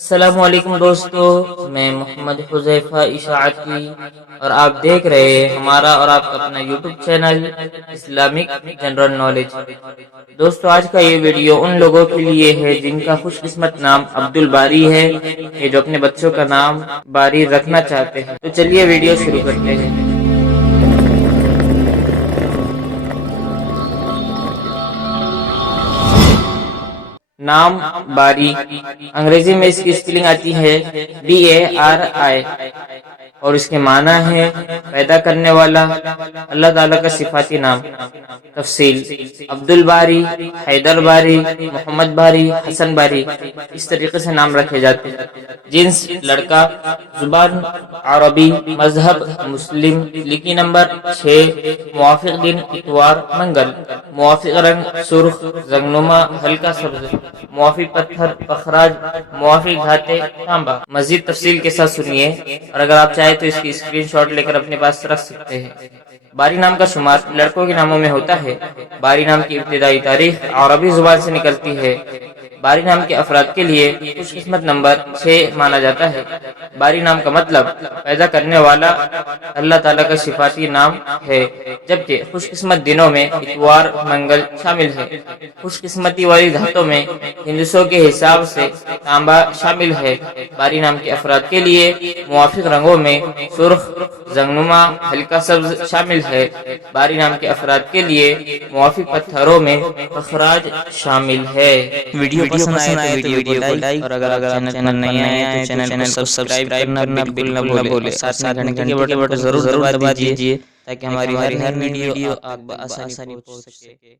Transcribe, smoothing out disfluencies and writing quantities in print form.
السلام علیکم دوستو، میں محمد حذیفہ اشاعتی اور آپ دیکھ رہے ہیں ہمارا اور آپ کا اپنا YouTube channel Islamic general knowledge. دوستو، آج کا یہ ویڈیو ان لوگوں کے لیے ہے جن کا خوش قسمت نام عبد الباری ہے، یہ جو اپنے بچوں کا نام باری رکھنا چاہتے ہیں۔ تو چلیے ویڈیو شروع کرتے ہیں۔ نام باری، انگریزی میں اس کی اسپیلنگ آتی ہے BARI، اور اس کے معنی ہے پیدا کرنے والا، اللہ تعالیٰ کا صفاتی نام۔ تفصیل: عبد الباری، حیدر باری، محمد باری، حسن باری، اس طریقے سے نام رکھے جاتے ہیں۔ جنس لڑکا، زبان عربی، مذہب مسلم، لکی نمبر 6، موافق دن اتوار منگل، موافق رنگ سرخ رنگنما ہلکا سبز، موافق پتھر پخراج، موافق دھاتیں تانبا۔ مزید تفصیل کے ساتھ سنیے، اور اگر آپ چاہیں تو اس کی اسکرین شاٹ لے کر اپنے پاس رکھ سکتے ہیں۔ باری نام کا شمار لڑکوں کے ناموں میں ہوتا ہے۔ باری نام کی ابتدائی تاریخ عربی زبان سے نکلتی ہے۔ باری نام کے افراد کے لیے خوش قسمت نمبر 6 مانا جاتا ہے۔ باری نام کا مطلب پیدا کرنے والا، اللہ تعالیٰ کا صفاتی نام ہے، جبکہ خوش قسمت دنوں میں اتوار منگل شامل ہے۔ خوش قسمتی والی دھاتوں میں ہندسوں کے حساب سے تانبا شامل ہے۔ باری نام کے افراد کے لیے موافق رنگوں میں سرخ رنگنما ہلکا سبز شامل ہے۔ باری نام کے افراد کے لیے موافق پتھروں میں پخراج شامل ہے۔ ویڈیو پسند آئے تو ویڈیو کو لائک، اور اگر آپ چینل پر نئے آئے ہیں تو چینل کو سبسکرائب کرنا بالکل نہ بھولے، اور ساتھ میں گھنٹی کے بٹن کو ضرور دبا دیجیے تاکہ ہماری ہر نئی ویڈیو آپ تک بآسانی پہنچ سکے۔